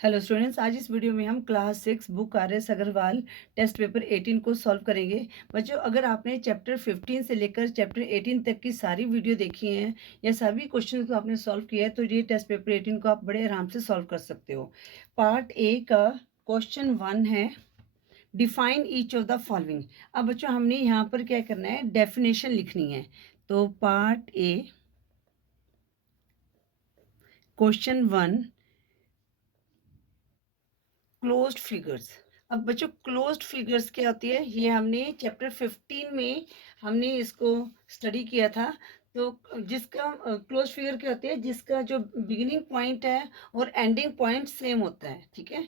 Hello students, आज इस video में हम class 6 book R S. Agarwal test paper 18 को सॉल्व करेंगे। बच्चों, अगर आपने चैप्टर 15 से लेकर चैप्टर 18 तक की सारी वीडियो देखी हैं या सभी क्वेश्चन को आपने सॉल्व किया है तो ये टेस्ट पेपर 18 को आप बड़े आराम से सॉल्व कर सकते हो। पार्ट ए का क्वेश्चन 1 है, define each of the following. अब बच्चों, हमने यहाँ पर क्या करना है, डेफिनेशन लिखनी है। तो part A question 1, closed figures. अब बच्चों, क्लोज्ड फिगर्स क्या होती है, ये हमने चैप्टर 15 में हमने इसको स्टडी किया था। तो जिसका क्लोज फिगर क्या होती है, जिसका जो बिगिनिंग पॉइंट है और एंडिंग पॉइंट सेम होता है। ठीक है,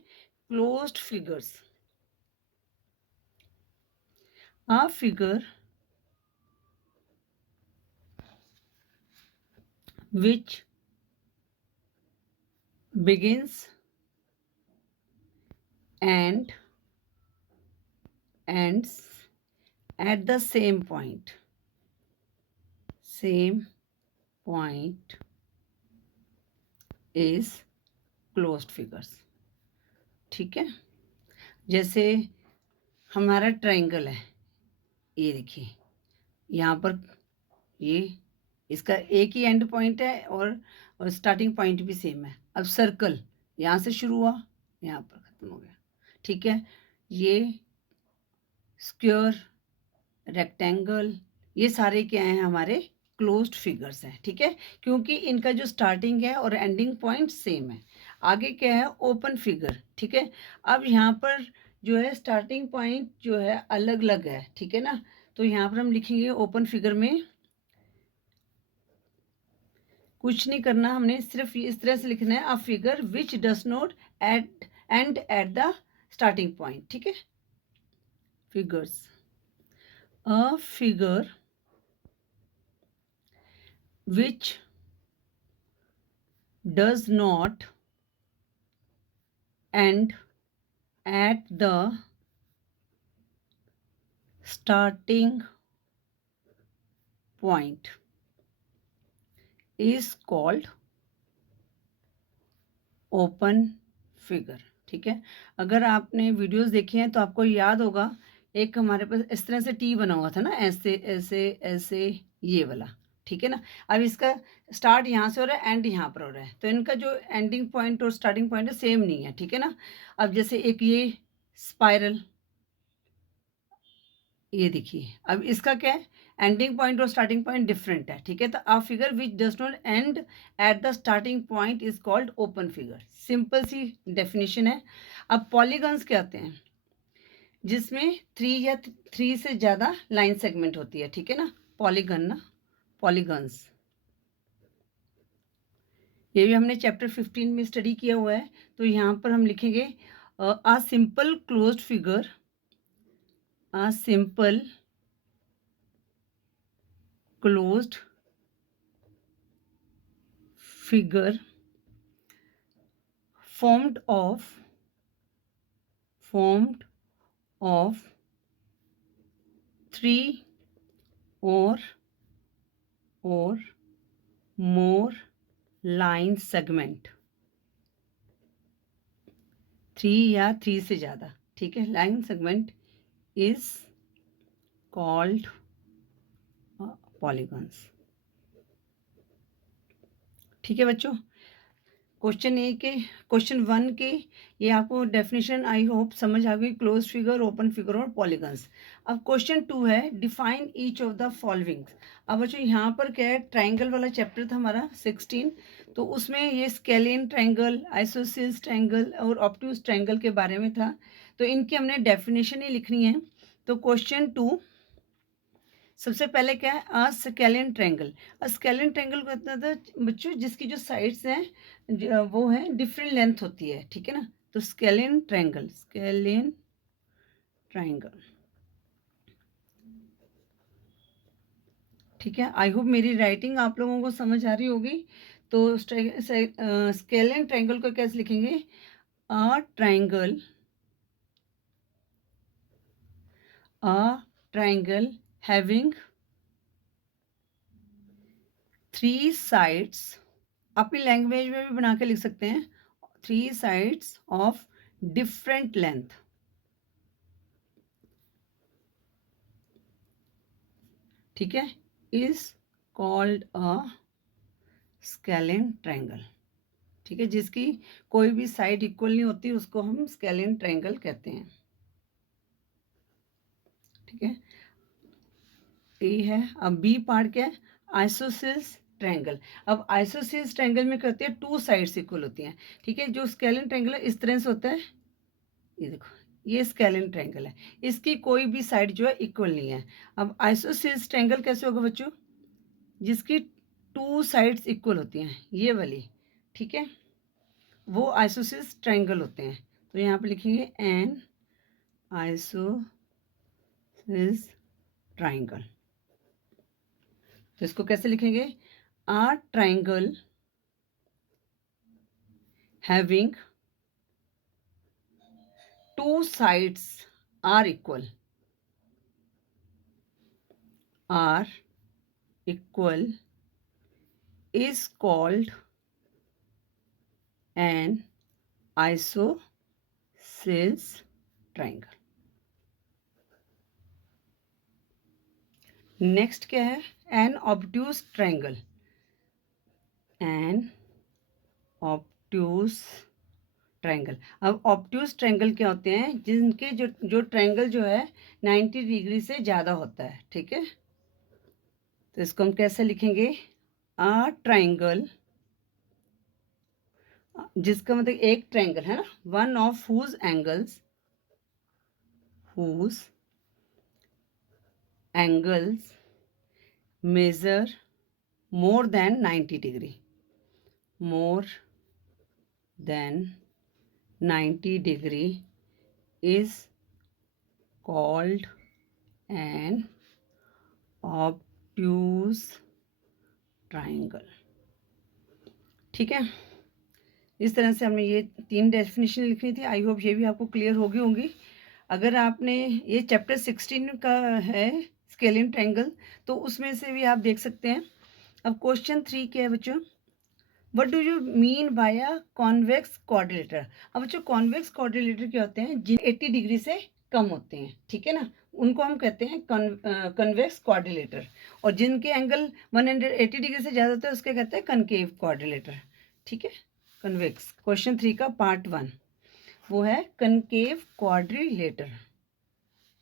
closed figures. A figure which begins and ends at the same point is closed figures। ठीक है, जैसे हमारा ट्रायंगल है, ये देखिए यहाँ पर, ये इसका एक ही एंड पॉइंट है और स्टार्टिंग पॉइंट भी सेम है। अब सर्कल यहाँ से शुरू हुआ, यहाँ पर ख़त्म हो गया। ठीक है, ये स्क्वायर, रेक्टेंगल, ये सारे क्या हैं, हमारे क्लोज्ड फिगर्स हैं। ठीक है, क्योंकि इनका जो स्टार्टिंग है और एंडिंग पॉइंट सेम है। आगे क्या है, ओपन फिगर। ठीक है, अब यहाँ पर जो है स्टार्टिंग पॉइंट जो है अलग अलग है। ठीक है ना, तो यहाँ पर हम लिखेंगे ओपन फिगर में कुछ नहीं करना, हमने सिर्फ इस तरह से लिखना है, अ figure which does not end at the starting point. ठीक है, figures, a figure which does not end at the starting point is called open figure। ठीक है, अगर आपने वीडियोस देखी हैं तो आपको याद होगा, एक हमारे पास इस तरह से टी बना हुआ था ना, ऐसे ऐसे ऐसे, ये वाला। ठीक है ना, अब इसका स्टार्ट यहाँ से हो रहा है, एंड यहाँ पर हो रहा है, तो इनका जो एंडिंग पॉइंट और स्टार्टिंग पॉइंट है सेम नहीं है। ठीक है ना, अब जैसे एक ये स्पाइरल, ये देखिए, अब इसका क्या है, एंडिंग पॉइंट और स्टार्टिंग पॉइंट डिफरेंट है। ठीक है, तो a figure which does not end at the starting point is called open figure. Simple सी डेफिनेशन है। अब पॉलीगन्स क्या होते हैं, जिसमें 3 या 3 से ज़्यादा लाइन सेगमेंट होती है। ठीक है ना, पॉलीगन ना, पॉलीगन्स, ये भी हमने चैप्टर 15 में स्टडी किया हुआ है। तो यहाँ पर हम लिखेंगे a simple closed figure, a simple closed figure formed of 3 or more line segment, 3 या 3 से ज़्यादा। ठीक है, line segment is called polygons. ठीक है बच्चों, क्वेश्चन 1 के ये आपको डेफिनेशन आई होप समझ आ गई, क्लोज फिगर, ओपन फिगर और पॉलीगन्स। अब क्वेश्चन 2 है, define each of the following. अब बच्चों, यहाँ पर क्या है, ट्राइंगल वाला चैप्टर था हमारा 16, तो उसमें ये स्केलियन ट्राइंगल, आइसोसेलेस ट्राइंगल और ऑब्ट्यूज ट्राइंगल के बारे में था। तो इनकी हमने डेफिनेशन ही लिखनी है। तो क्वेश्चन 2, सबसे पहले क्या है, अ स्केलियन ट्रायंगल। अ स्केलियन ट्रायंगल को कहते हैं बच्चों, जिसकी जो साइड्स हैं वो है डिफरेंट लेंथ होती है। ठीक है ना, तो स्केलियन ट्रायंगल, स्केलियन ट्रायंगल। ठीक है, आई होप मेरी राइटिंग आप लोगों को समझ आ रही होगी। तो स्केलियन ट्रायंगल को कैसे लिखेंगे, a triangle, a triangle having 3 sides, अपनी लैंग्वेज में भी बना के लिख सकते हैं, 3 sides of different length. ठीक है, is called a scalene triangle. ठीक है, जिसकी कोई भी साइड इक्वल नहीं होती उसको हम स्केलिन ट्रायंगल कहते हैं. ठीक है, ये है. अब बी पार्ट क्या है? Isosceles triangle. अब आइसोसेल्स ट्रायंगल में क्या होती है? 2 साइड्स इक्वल होती हैं. ठीक है, जो स्केलिन ट्रायंगल है इस तरह से होता है. ये देखो, ये स्केलिन ट्रायंगल है, इसकी कोई भी साइड जो है इक्वल नहीं है. अब आइसोसेल्स ट्रायंगल कैसे होगा बच्चों? जिसकी 2 साइड्स इक्वल होती हैं, ये वाली. ठीक है, वो आइसोसेल्स ट्रायंगल होते हैं. तो यहाँ पे लिखेंगे एन आइसोसेल्स ट्रायंगल. तो इसको कैसे लिखेंगे? A triangle having 2 sides are equal is called an isosceles triangle. Next क्या है? An obtuse triangle. An obtuse triangle. अब ऑब्ट्यूज ट्रायंगल क्या होते हैं? जिनके जो ट्रायंगल जो है 90 डिग्री से ज़्यादा होता है. ठीक है, तो इसको हम कैसे लिखेंगे? आ ट्रायंगल, जिसका मतलब एक ट्रायंगल है ना, one of whose angles measure more than 90 degree, more than 90 degree is called an obtuse triangle. ठीक है, इस तरह से हमने ये 3 डेफिनेशन लिखनी थी. आई होप ये भी आपको क्लियर होगी होंगी. अगर आपने ये चैप्टर 16 का है स्केलिन ट्रायंगल, तो उसमें से भी आप देख सकते हैं. अब क्वेश्चन 3 क्या है बच्चों? What do you mean by a convex quadrilateral. अब बच्चों कॉन्वेक्स क्वाड्रिलेटर क्या होते हैं? जिन 80 डिग्री से कम होते हैं. ठीक है ना, उनको हम कहते हैं कन्वेक्स क्वाड्रिलेटर. और जिनके एंगल 180 डिग्री से ज़्यादा होते हैं उसके कहते हैं कनकेव क्वाड्रिलेटर. ठीक है, कन्वेक्स. क्वेश्चन 3 का पार्ट 1 वो है concave quadrilateral.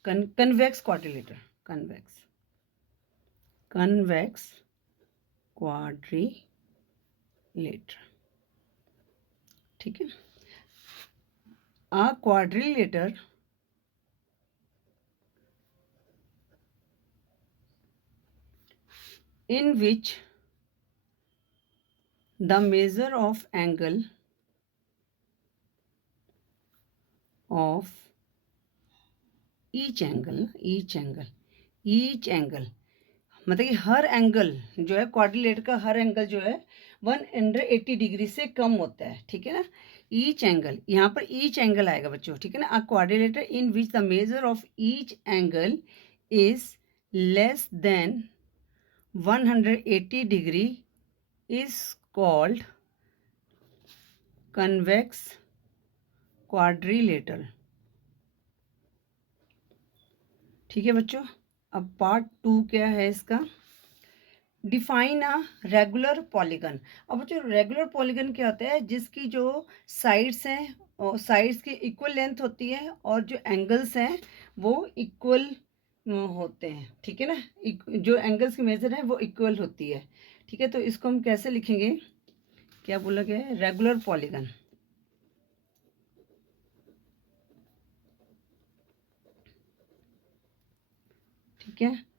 Convex quadrilateral. Convex quadrilateral. ठीक है, a quadrilateral in which the measure of angle of each angle मतलब कि हर एंगल जो है क्वाड्रिलेटर का, हर एंगल जो है 180 डिग्री से कम होता है. ठीक है ना, ईच एंगल, यहाँ पर ईच एंगल आएगा बच्चों. ठीक है ना, a quadrilateral in which the measure of each angle is less than 180 degree is called convex quadrilateral. ठीक है बच्चों, अब पार्ट 2 क्या है इसका? Define a regular polygon. अब बच्चों रेगुलर पॉलीगन क्या होता है? जिसकी जो साइड्स हैं और साइड्स की इक्वल लेंथ होती है और जो एंगल्स हैं वो इक्वल होते हैं. ठीक है ना, जो एंगल्स की मेजर है वो इक्वल होती है. ठीक है, तो इसको हम कैसे लिखेंगे? क्या बोला गया है? Regular polygon. ठीक है,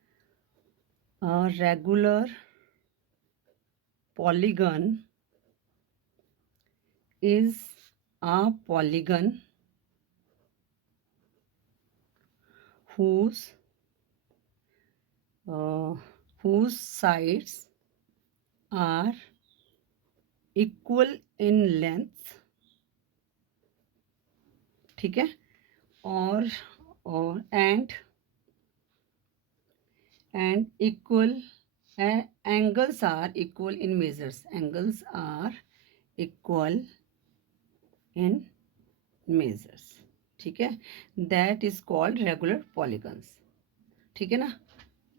regular polygon is a polygon whose sides are equal in length. ठीक है, और and equal angles are equal in measures. Angles are equal in measures, ठीक है, that is called regular polygons, ठीक है ना।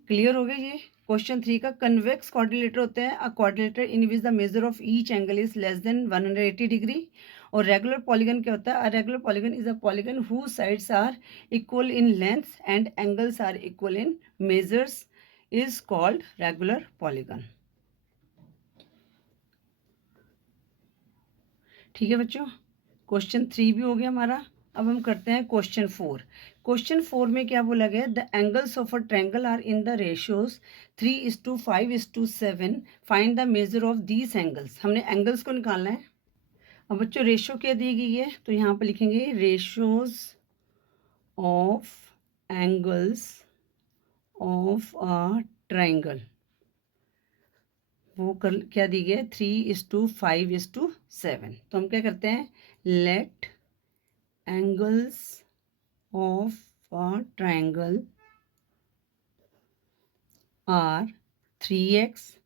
क्लियर हो गया ये। क्वेश्चन 3 का कन्वेक्स क्वाड्रिलेटर होते हैं a quadrilateral in which the measure of each angle is less than 180 degree. और रेगुलर पॉलीगन क्या होता है? A regular polygon is a polygon who sides are equal in length and angles are equal in measures is called regular polygon. ठीक है बच्चों, question 3 भी हो गया हमारा। अब हम करते हैं क्वेश्चन 4। क्वेश्चन 4 में क्या बोला गया? The angles of a triangle are in the ratios 3:5:7। Find the measure of these angles. हमने एंगल्स को निकालना है। अब बच्चों रेशियो क्या दी गई है, तो यहाँ पर लिखेंगे ratios of angles of a triangle. वो कर क्या दी गई है? 3:5:7। तो हम क्या करते हैं? Let angles of a triangle are 3x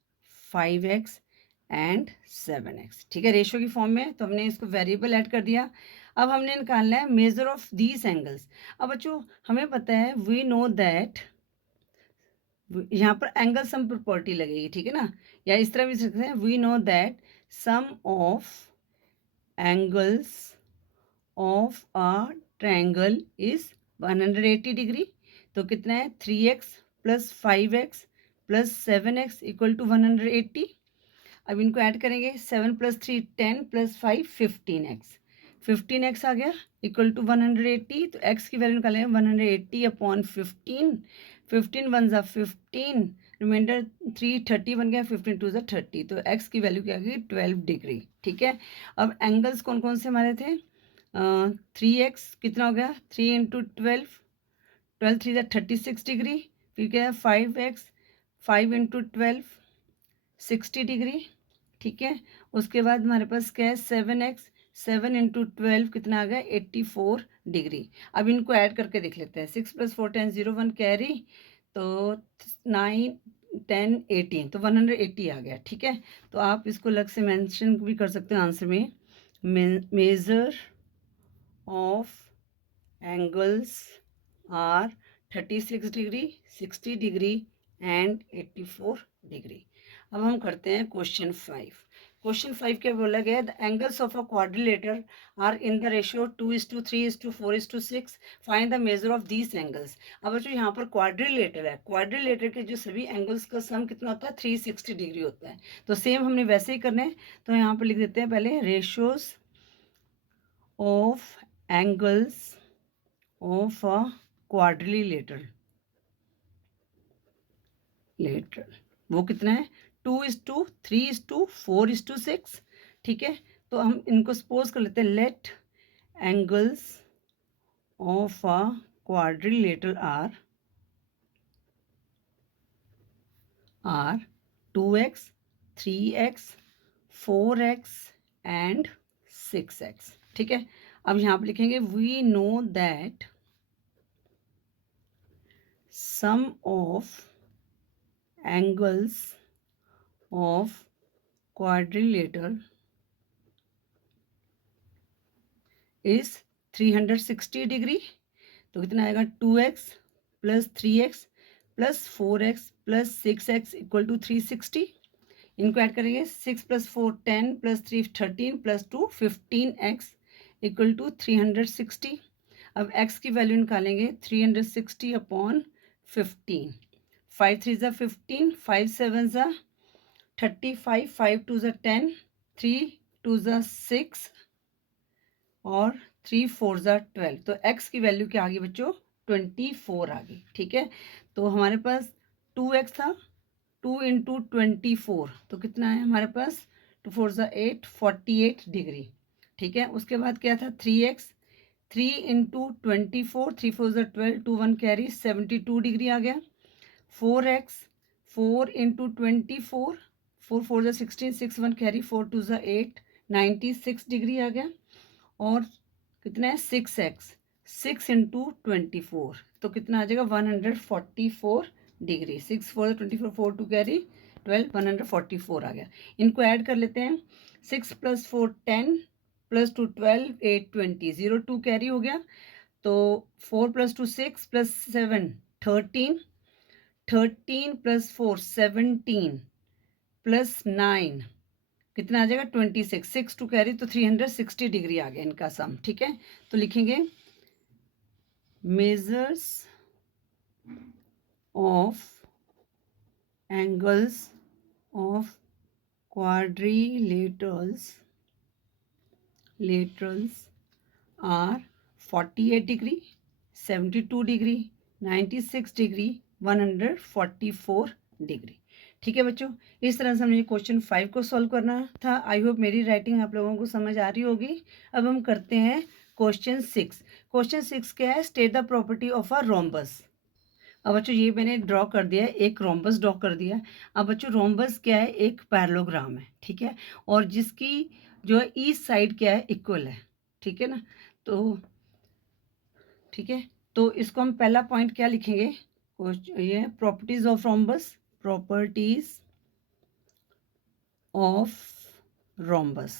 5x and 7x। ठीक है, रेशियो की फॉर्म में। तो हमने इसको वेरिएबल ऐड कर दिया। अब हमने निकालना है मेजर ऑफ दीज एंगल्स। अब बच्चों हमें पता है, वी नो दैट, यहाँ पर एंगल सम प्रॉपर्टी लगेगी, ठीक है ना, या इस तरह भी सकते हैं, we know that sum of angles of a triangle is 180 degree. तो कितना है? 3x plus 5x plus 7x equal to 180। अब इनको ऐड करेंगे, 7 प्लस 3 10 प्लस 5 15x। 15x आ गया इक्वल टू 180। तो x की वैल्यू निकालेंगे 180 अपॉन 15। 15 वन ज़ा 15, रिमाइंडर 3 30 बन गया, 15 टू ज़ा 30। तो x की वैल्यू क्या आ गई? 12 डिग्री। ठीक है, अब एंगल्स कौन कौन से हमारे थे? 3x कितना हो गया? 3 इंटू 12, 12 3 36 डिग्री। फिर क्या है? 5x, 5 into 12 60 degree. ठीक है, उसके बाद हमारे पास क्या है? 7x, 7 इंटू 12 कितना आ गया? 84 डिग्री। अब इनको ऐड करके देख लेते हैं। 6 प्लस 4 10 0 1 कैरी, तो 9 10 18, तो 180 आ गया। ठीक है, तो आप इसको अलग से मेंशन भी कर सकते हो आंसर में। Measure of angles are 36 degree, 60 degree and 84 degree. अब हम करते हैं क्वेश्चन 5। क्वेश्चन 5 क्या बोला गया? The angles of a quadrilateral are in the ratio 2:3:4:6। Find the measure of these angles. अब जो यहाँ पर क्वाड्रिलेटर है, क्वाड्रिलेटर के जो सभी एंगल्स का सम कितना होता है? 360 डिग्री होता है। तो सेम हमने वैसे ही करना है। तो यहाँ पर लिख देते हैं पहले ratios of angles of a quadrilateral वो कितना है? 2:3:4:6। ठीक है, तो हम इनको सपोज कर लेते हैं। Let angles of a quadrilateral are 2x 3x 4x and 6x। ठीक है, अब यहाँ पे लिखेंगे we know that sum of angles of quadrilateral is 360 degree. तो कितना आएगा? 2x plus 3x plus 4x plus 6x equal to 360। इनको ऐड करेंगे, 6 plus 4 10 plus 3 13 plus 2 15x equal to 360। अब x की वैल्यू निकालेंगे, 360 अपॉन 15। 5 3 ज़ा 15, 5 7 ज़ा 35, 5 2 ज़ा 10, 3 2 ज़ा 6 और 3 4 ज़ा 12। तो x की वैल्यू क्या आ गई बच्चों? 24 आ गई। ठीक है, तो हमारे पास 2x था, 2 इंटू 24, तो कितना है हमारे पास? 2 4 ज़ा 8, 48 डिग्री। ठीक है, उसके बाद क्या था? 3x, 3 इंटू 24, 3 4 ज़ा 12, 2 1 कैरी, 72 डिग्री आ गया। 4x, 4 इंटू 24, 4 4 ज़ा 16, 6 1 कैरी, 4 2 ज़ा 8, 96 डिग्री आ गया। और कितना है? 6x, 6 इंटू 24, तो कितना आ जाएगा? 144 डिग्री। 6 4 24, 4 2 कैरी 12, 144 आ गया। इनको ऐड कर लेते हैं। 6 प्लस 4 10 + 2 12, 8 20, 0 2 कैरी हो गया, तो 4 + 2 6 + 7 13, 13 + 4 17 + 9 कितना आ जाएगा 26, 6 2 कैरी, तो 360 डिग्री आ गया इनका सम। ठीक है, तो लिखेंगे measures of angles of quadrilaterals are 48 degree, 72 degree, 96 degree, 144 degree. ठीक है बच्चों, इस तरह से हमने क्वेश्चन 5 को सॉल्व करना था। आई होप मेरी राइटिंग आप लोगों को समझ आ रही होगी। अब हम करते हैं क्वेश्चन 6। क्वेश्चन 6 क्या है, state the property of a rhombus. अब बच्चों ये मैंने ड्रॉ कर दिया है, एक रोम्बस ड्रॉ कर दिया। अब बच्चों रोम्बस क्या है, एक पैरेललोग्राम है। ठीक है, और जिसकी जो है ईच साइड क्या है, इक्वल है। ठीक है ना, तो ठीक है, तो इसको हम पहला पॉइंट क्या लिखेंगे, ये properties of rhombus, properties of rhombus.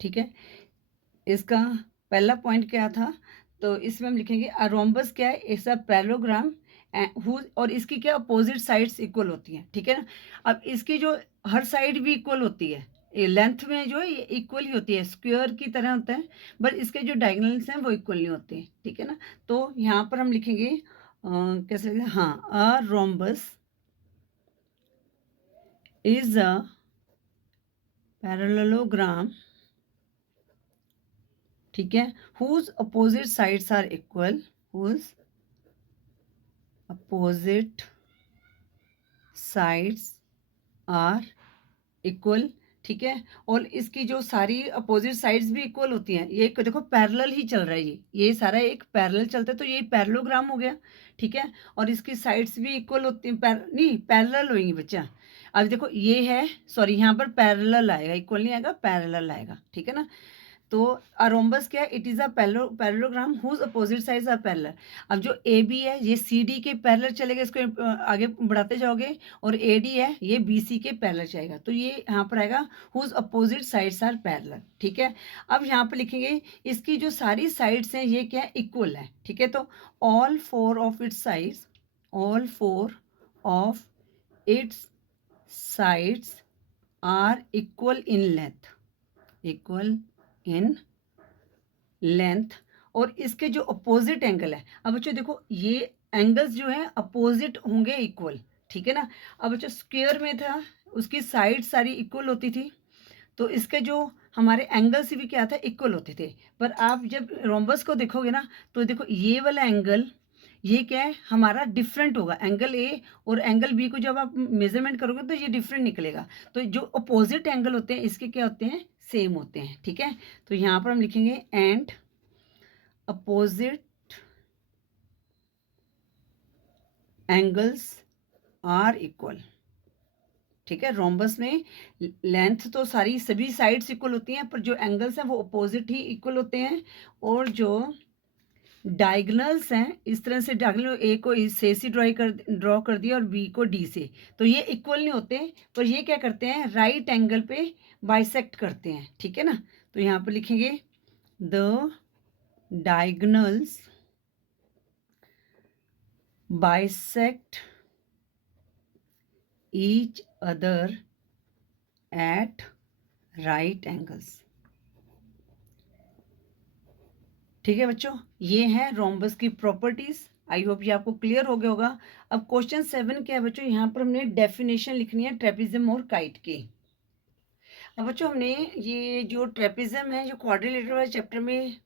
ठीक है, इसका पहला पॉइंट क्या था, तो इसमें हम लिखेंगे अ रोम्बस क्या है, इट्स अ पैरेललोग्राम और इसकी क्या अपोजिट साइड्स इक्वल होती हैं। ठीक है ना, अब इसकी जो हर साइड भी इक्वल होती है, लेंथ में जो है ये इक्वल ही होती है, स्क्वायर की तरह होता है, बट इसके जो डायगोनल्स हैं वो इक्वल नहीं होते हैं। ठीक है ना, तो यहाँ पर हम लिखेंगे कैसे लिखेंगे, हाँ, a rhombus is a parallelogram, ठीक है, whose opposite sides are equal, whose opposite sides are equal। ठीक है, और इसकी जो सारी अपोजिट साइड्स भी इक्वल होती हैं। ये देखो पैरेलल ही चल रहा है, ये सारा एक पैरेलल चलता है, तो ये पैरेललोग्राम हो गया। ठीक है, और इसकी साइड्स भी इक्वल होती हैं, नहीं पैरेलल होंगी बच्चा। अब देखो ये है, सॉरी यहाँ पर पैरेलल आएगा, इक्वल नहीं आएगा, पैरेलल आएगा। ठीक है ना, तो अरोम्बस क्या है, it is a parallelogram whose opposite sides are parallel. अब जो ए बी है ये सी डी के पैरेलल चलेगा, इसको आगे बढ़ाते जाओगे, और ए डी है ये बी सी के पैरेलल जाएगा, तो ये यहाँ पर आएगा whose opposite sides are parallel. ठीक है, अब यहाँ पर लिखेंगे इसकी जो सारी साइड्स हैं ये क्या है, इक्वल है। ठीक है, तो all four of its sides, all four of its sides are equal in length, equal in length, और इसके जो अपोजिट एंगल है, अब बच्चों देखो ये एंगल्स जो है अपोजिट होंगे इक्वल। ठीक है ना, अब बच्चों स्क्वायर में था, उसकी साइड सारी इक्वल होती थी, तो इसके जो हमारे एंगल्स भी क्या था, इक्वल होते थे। पर आप जब रोम्बस को देखोगे ना, तो देखो ये वाला एंगल ये क्या है, हमारा डिफरेंट होगा, एंगल ए और एंगल बी को जब आप मेजरमेंट करोगे तो ये डिफरेंट निकलेगा। तो जो अपोजिट एंगल होते हैं इसके क्या होते हैं, सेम होते हैं। ठीक है, तो यहाँ पर हम लिखेंगे and opposite angles are equal. ठीक है, रोम्बस में लेंथ तो सारी सभी साइड्स इक्वल होती हैं, पर जो एंगल्स हैं वो अपोजिट ही इक्वल होते हैं, और जो डायगनल्स हैं, इस तरह से डायगनल ए को से सी ड्रॉ कर दिया और बी को डी से, तो ये इक्वल नहीं होते, पर ये क्या करते हैं, राइट एंगल पे बाइसेक्ट करते हैं। ठीक है ना, तो यहाँ पर लिखेंगे the diagonals bisect each other at right angles. ठीक है बच्चों, ये है रोम्बस की प्रॉपर्टीज। आई होप ये आपको क्लियर हो गया होगा। अब क्वेश्चन 7 क्या है बच्चों, यहाँ पर हमने डेफिनेशन लिखनी है ट्रेपिज्म और काइट की। अब बच्चों हमने ये जो ट्रेपिज्म है, जो क्वाड्रिलेटरल वाले चैप्टर में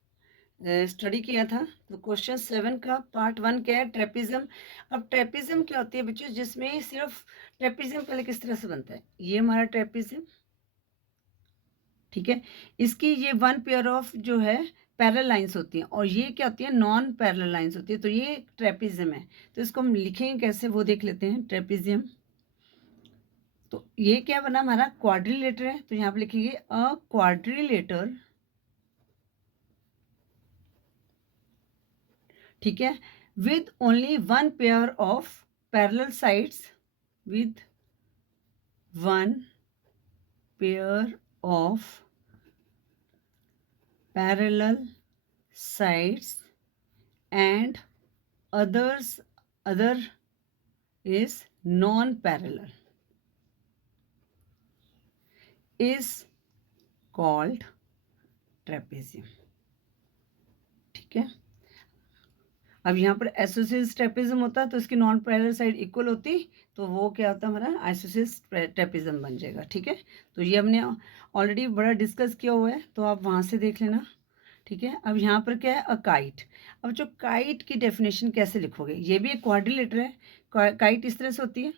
स्टडी किया था, तो क्वेश्चन 7 का पार्ट 1 क्या है, ट्रेपिज्म। अब ट्रेपिज्म क्या होती है बच्चों, जिसमें सिर्फ ट्रेपिज्म पहले किस तरह से बनता है, ये हमारा ट्रेपिज्म। ठीक है, इसकी ये वन पेयर ऑफ जो है पैरेलल लाइंस होती हैं, और ये क्या होती है, नॉन पैरेलल लाइंस होती है, तो ये ट्रेपिज्म है। तो इसको हम लिखेंगे कैसे वो देख लेते हैं, ट्रेपिज्म। तो ये क्या बना हमारा, क्वाड्रिलेटर है, तो यहाँ पे लिखेंगे अ क्वाड्रिलेटर। ठीक है, with only one pair of parallel sides, with one pair of parallel sides and other is non-parallel is called trapezium. ठीक है, अब यहाँ पर एसोसिएट ट्रेपेजियम होता है तो इसकी नॉन पैरेलल साइड इक्वल होती, तो वो क्या होता है हमारा आइसोसिएट ट्रेपेजियम बन जाएगा. ठीक है, तो ये हमने ऑलरेडी बड़ा डिस्कस किया हुआ है, तो आप वहाँ से देख लेना. ठीक है, अब यहाँ पर क्या है, अ काइट. अब जो काइट की डेफिनेशन कैसे लिखोगे, ये भी एक क्वाड्रिलेटर है. काइट इस तरह से होती है.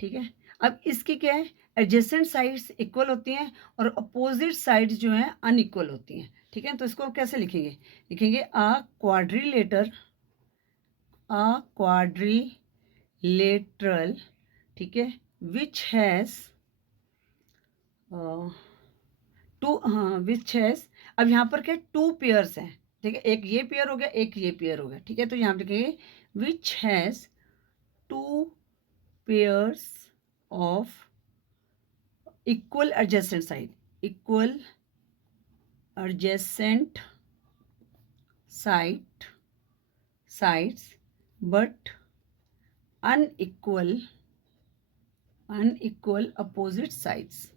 ठीक है, अब इसकी क्या है, एडजेसेंट साइड्स इक्वल होती हैं और अपोजिट साइड्स जो हैं अनइक्वल होती हैं. ठीक है, तो इसको हम कैसे लिखेंगे, लिखेंगे अ क्वाड्रिलेटरल. ठीक है, विच हैज़ अब यहाँ पर क्या टू पेयर्स हैं. ठीक है, एक ये पेयर हो गया, एक ये पेयर हो गया. ठीक है, तो यहाँ पर लिखेंगे which has two pairs of equal adjacent sides but unequal opposite sides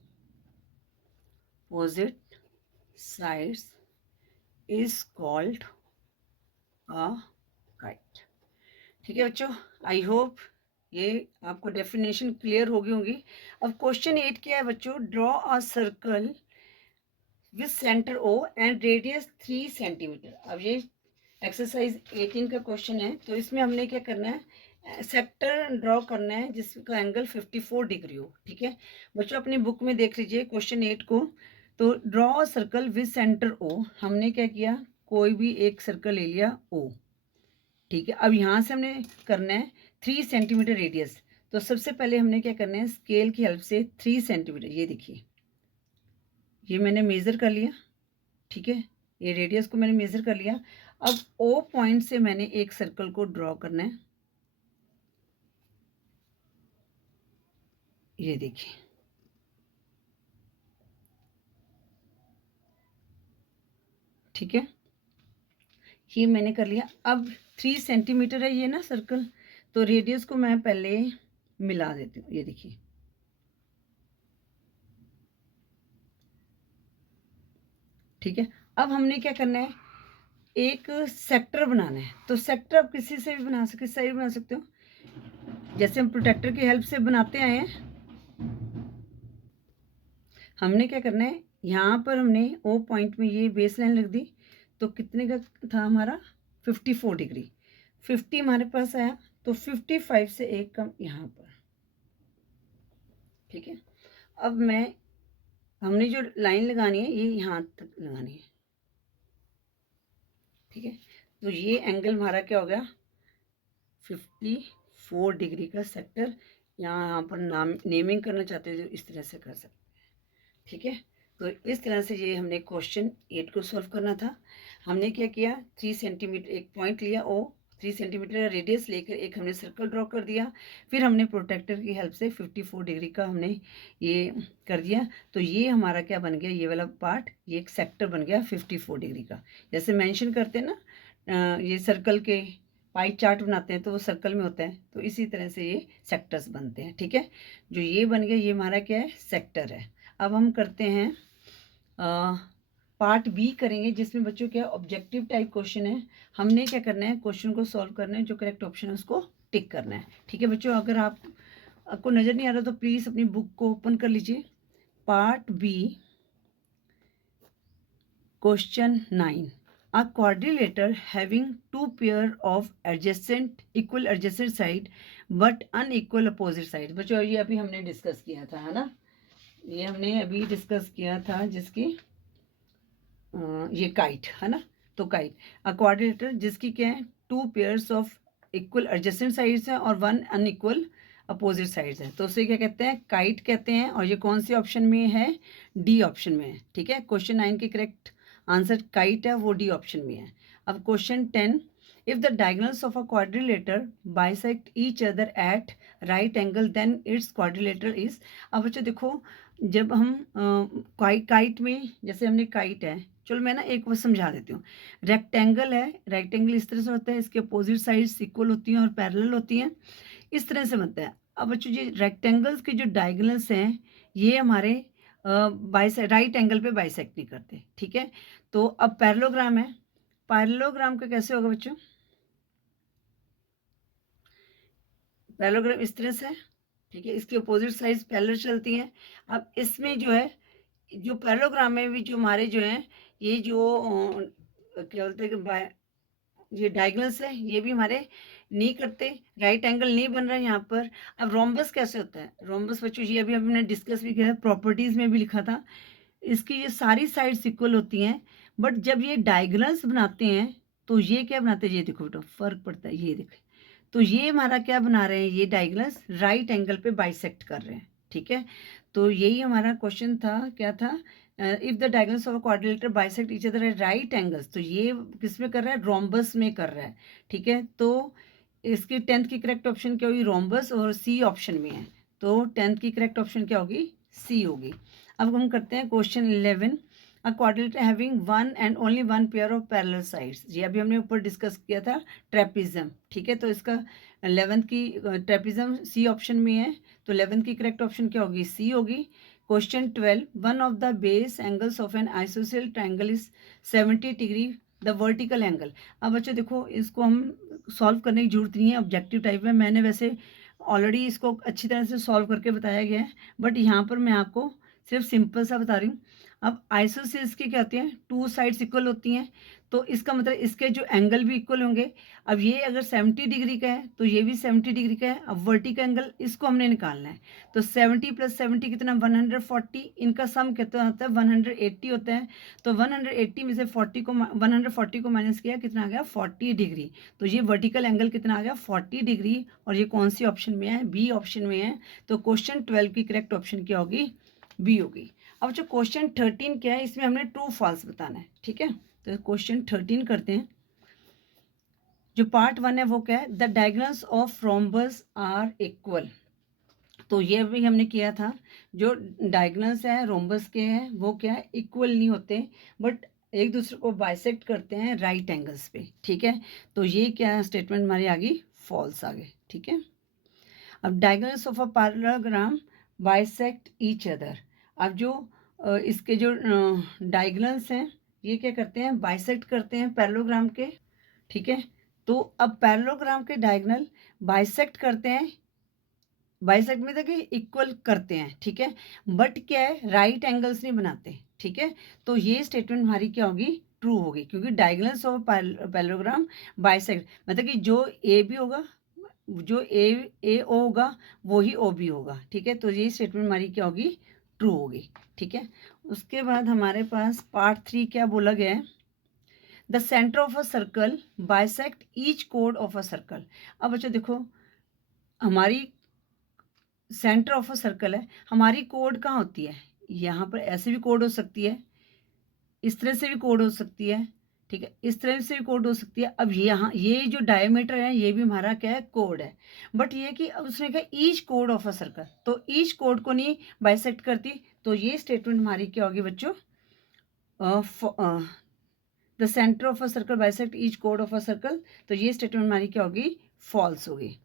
is called a kite. ठीक है बच्चों, आई होप ये आपको डेफिनेशन क्लियर हो गई होंगी. अब क्वेश्चन 8 क्या है बच्चों, draw a circle with centre O and radius 3 centimetre. अब ये एक्सरसाइज 18 का क्वेश्चन है, तो इसमें हमने क्या करना है, सेक्टर ड्रॉ करना है जिसका एंगल 54 डिग्री हो. ठीक है बच्चों, अपनी बुक में देख लीजिए क्वेश्चन 8 को. तो draw a circle with centre O, हमने क्या किया, कोई भी एक सर्कल ले लिया ओ. ठीक है, अब यहाँ से हमने करना है 3 सेंटीमीटर रेडियस. तो सबसे पहले हमने क्या करना है, स्केल की हेल्प से 3 सेंटीमीटर, ये देखिए ये मैंने मेज़र कर लिया. ठीक है, ये रेडियस को मैंने मेज़र कर लिया. अब ओ पॉइंट से मैंने एक सर्कल को ड्रॉ करना है. ये देखिए, ठीक है, ये मैंने कर लिया. अब 3 सेंटीमीटर है ये ना सर्कल, तो रेडियस को मैं पहले मिला देती हूँ. ये देखिए, ठीक है, अब हमने क्या करना है, एक सेक्टर बनाना है. तो सेक्टर आप किसी से भी बना सकते हो, जैसे हम प्रोटेक्टर की हेल्प से बनाते आए हैं. हमने क्या करना है, यहाँ पर हमने ओ पॉइंट में ये बेस लाइन रख दी. तो कितने का था हमारा, 54 डिग्री. 50 हमारे पास आया, तो 55 से एक कम यहाँ पर. ठीक है, अब हमने जो लाइन लगानी है ये यहाँ तक लगानी है. ठीक है, तो ये एंगल हमारा क्या हो गया, 54 डिग्री का सेक्टर. यहाँ पर नेमिंग करना चाहते हैं तो इस तरह से कर सकते हैं. ठीक है, तो इस तरह से ये हमने क्वेश्चन 8 को सॉल्व करना था. हमने क्या किया, 3 सेंटीमीटर एक पॉइंट लिया ओ, 3 सेंटीमीटर रेडियस लेकर एक हमने सर्कल ड्रॉ कर दिया. फिर हमने प्रोटेक्टर की हेल्प से 54 डिग्री का हमने ये कर दिया. तो ये हमारा क्या बन गया, ये वाला पार्ट, ये एक सेक्टर बन गया 54 डिग्री का. जैसे मेंशन करते हैं ना, ये सर्कल के पाई चार्ट बनाते हैं तो वो सर्कल में होता है, तो इसी तरह से ये सेक्टर्स बनते हैं. ठीक है, जो ये बन गया ये हमारा क्या है, सेक्टर है. अब हम करते हैं पार्ट बी करेंगे, जिसमें बच्चों क्या ऑब्जेक्टिव टाइप क्वेश्चन है. हमने क्या करना है, क्वेश्चन को सॉल्व करना है, जो करेक्ट ऑप्शन है उसको टिक करना है. ठीक है बच्चों, अगर आपको नज़र नहीं आ रहा तो प्लीज़ अपनी बुक को ओपन कर लीजिए. Part B question 9, a quadrilateral having two pair of equal adjacent side but unequal opposite sides. बच्चों ये अभी हमने डिस्कस किया था, है ना, ये हमने अभी डिस्कस किया था, जिसकी ये काइट है ना. तो काइट अ क्वाड्रिलेटरल जिसकी क्या है, 2 pairs of equal adjacent sides हैं और 1 अनइक्वल अपोजिट साइड्स हैं, तो उसे क्या कहते हैं, काइट कहते हैं. और ये कौन से ऑप्शन में है, डी ऑप्शन में है. ठीक है, क्वेश्चन 9 के करेक्ट आंसर काइट है, वो डी ऑप्शन में है. अब question 10, if the diagonals of a quadrilateral bisect each other at right angle then it's quadrilateral is. अब बच्चों देखो, जब हम काइट में, जैसे हमने काइट है, चलो मैं ना एक बार समझा देती हूँ। रेक्टेंगल है, रेक्टेंगल इस तरह से होता है, इसके अपोजिट साइड्स इक्वल होती हैं और पैरेलल होती हैं, इस तरह से बनता है। अब बच्चों ये रेक्टेंगल्स के जो डायगोनल्स हैं, ये हमारे राइट एंगल पे बाइसेक्ट नहीं करते, ठीक है। तो अब पैरेललोग्राम है, पैरेललोग्राम का कैसे होगा बच्चों? पैरेललोग्राम इस तरह से है, ठीक है, इसकी अपोजिट साइड्स पैरेलल चलती हैं। अब इसमें जो है, जो पैरेललोग्राम में भी जो हमारे जो हैं, ये जो क्या बोलते हैं कि ये डायगोनल्स है, ये भी हमारे नहीं करते, राइट एंगल नहीं बन रहा है यहाँ पर। अब रोम्बस कैसे होता है? रोम्बस बच्चों ये अभी हमने डिस्कस भी किया है, प्रॉपर्टीज में भी लिखा था। इसकी ये सारी साइड्स इक्वल होती हैं, बट जब ये डायगोनल्स बनाते हैं तो ये क्या बनाते हैं, ये देखो बेटा फर्क पड़ता है, ये देखो। तो ये हमारा क्या बना रहे हैं, ये डायगोनल्स राइट एंगल पे बाइसेक्ट कर रहे हैं, ठीक है। तो यही हमारा क्वेश्चन था, क्या था, if the diagonals of a quadrilateral bisect each other at right angles, तो ये किस में कर रहा है, रोम्बस में कर रहा है, ठीक है। तो इसकी 10th की करेक्ट ऑप्शन क्या होगी, रोम्बस, और सी ऑप्शन में है, तो 10th की करेक्ट ऑप्शन क्या होगी, सी होगी। अब हम करते हैं question 11। A quadrilateral having one and only one pair of parallel sides, ये अभी हमने ऊपर डिस्कस किया था, ट्रेपिज्म, ठीक है। तो इसका 11th की ट्रेपिज्म सी ऑप्शन में है, तो 11th की करेक्ट ऑप्शन क्या होगी, सी होगी। Question 12, one of the base angles of an isosceles triangle is 70 degree the vertical angle. अब बच्चों देखो, इसको हम सॉल्व करने की जरूरत नहीं है, ऑब्जेक्टिव टाइप में, मैंने वैसे ऑलरेडी इसको अच्छी तरह से सॉल्व करके बताया गया है, बट यहाँ पर मैं आपको सिर्फ सिंपल सा बता रही हूँ। अब आइसोसेल्स की क्या होती हैं, टू साइड्स इक्वल होती हैं, तो इसका मतलब इसके जो एंगल भी इक्वल होंगे। अब ये अगर 70 डिग्री का है तो ये भी 70 डिग्री का है। अब वर्टिकल एंगल इसको हमने निकालना है, तो 70 + 70 कितना, 140, इनका सम कितना होता है, 180 होता है। तो 180 में से 140 को माइनस किया, कितना आ गया, 40 डिग्री। तो ये वर्टिकल एंगल कितना आ गया, 40 डिग्री, और ये कौन सी ऑप्शन में है, बी ऑप्शन में है। तो क्वेश्चन 12 की करेक्ट ऑप्शन क्या होगी, बी होगी। अब जो क्वेश्चन 13 क्या है, इसमें हमने ट्रू फॉल्स बताना है, ठीक है। तो क्वेश्चन 13 करते हैं। जो पार्ट 1 है वो क्या है, the diagonals of rhombus are equal, तो ये भी हमने किया था। जो डायगोनल्स है रोम्बस के हैं वो क्या है, इक्वल नहीं होते, बट एक दूसरे को बाइसेक्ट करते हैं राइट एंगल्स पे, ठीक है। तो ये क्या स्टेटमेंट हमारी आ गई, फॉल्स आ गई, ठीक है। अब diagonals of a parallelogram bisect each other, अब जो इसके जो डायगोनल्स हैं ये क्या करते हैं, बाइसेक्ट करते हैं पैरेललोग्राम के, ठीक है। तो अब पैरेललोग्राम के डायगोनल बाइसेक्ट करते हैं, बाइसेक्ट में देखिए इक्वल करते हैं, ठीक है, बट क्या है, राइट एंगल्स नहीं बनाते, ठीक है। तो ये स्टेटमेंट हमारी क्या होगी, ट्रू होगी, क्योंकि डायगोनल्स ऑफ पैरेललोग्राम बाइसेक्ट, मतलब कि जो ए भी होगा, जो ए ओ होगा वही ओ बी होगा, ठीक है। तो ये स्टेटमेंट हमारी क्या होगी, ट्रू होगी, ठीक है। उसके बाद हमारे पास पार्ट 3 क्या बोला गया है, the centre of a circle bisect each code of a circle. अब बच्चों देखो, हमारी सेंटर ऑफ अ सर्कल है, हमारी कोड कहाँ होती है, यहाँ पर ऐसे भी कोड हो सकती है, इस तरह से भी कोड हो सकती है, ठीक है, इस तरह से भी कोड हो सकती है। अब यहाँ ये जो डायमीटर है ये भी हमारा क्या है, कोड है, बट ये कि अब उसने कहा each code of a circle, तो ईच कोड को नहीं बाइसेक्ट करती, तो ये स्टेटमेंट हमारी क्या होगी बच्चों, the centre of a circle bisect each code of a circle, तो ये स्टेटमेंट हमारी क्या होगी, फॉल्स होगी।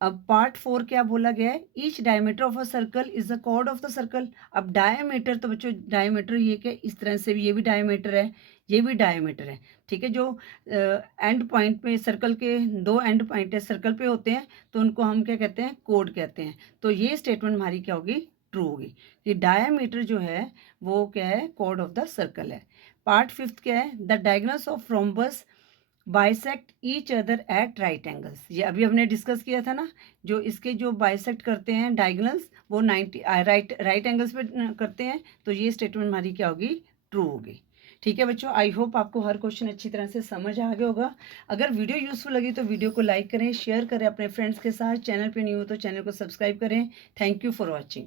अब पार्ट 4 क्या बोला गया है, each diameter of a circle is the chord of the circle. अब डायमीटर, तो बच्चों डायमीटर ये क्या, इस तरह से भी ये भी डायमीटर है, ये भी डायमीटर है, ठीक है। जो एंड पॉइंट पे सर्कल के दो एंड पॉइंट है सर्कल पे होते हैं, तो उनको हम क्या कहते हैं, कोड कहते हैं। तो ये स्टेटमेंट हमारी क्या होगी, ट्रू होगी, कि डायमीटर जो है वो क्या है, कोड ऑफ द सर्कल है। पार्ट 5 क्या है, the diagonals of rhombus bisect each other at right angles, ये अभी हमने डिस्कस किया था ना, जो इसके जो बाइसेक्ट करते हैं डायगोनल्स वो 90 राइट एंगल्स पे करते हैं, तो ये स्टेटमेंट हमारी क्या होगी, ट्रू होगी, ठीक है बच्चों। आई होप आपको हर क्वेश्चन अच्छी तरह से समझ आ गया होगा। अगर वीडियो यूजफुल लगी तो वीडियो को लाइक करें, शेयर करें अपने फ्रेंड्स के साथ, चैनल पे न्यू हो तो चैनल को सब्सक्राइब करें। Thank you for watching.